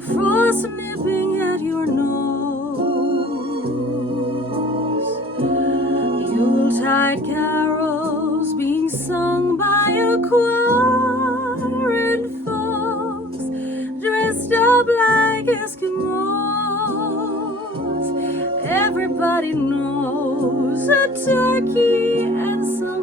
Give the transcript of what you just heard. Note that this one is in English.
like frost nipping at your nose. Yuletide carols being sung by a choir and folks dressed up like Eskimos. Everybody knows a turkey and some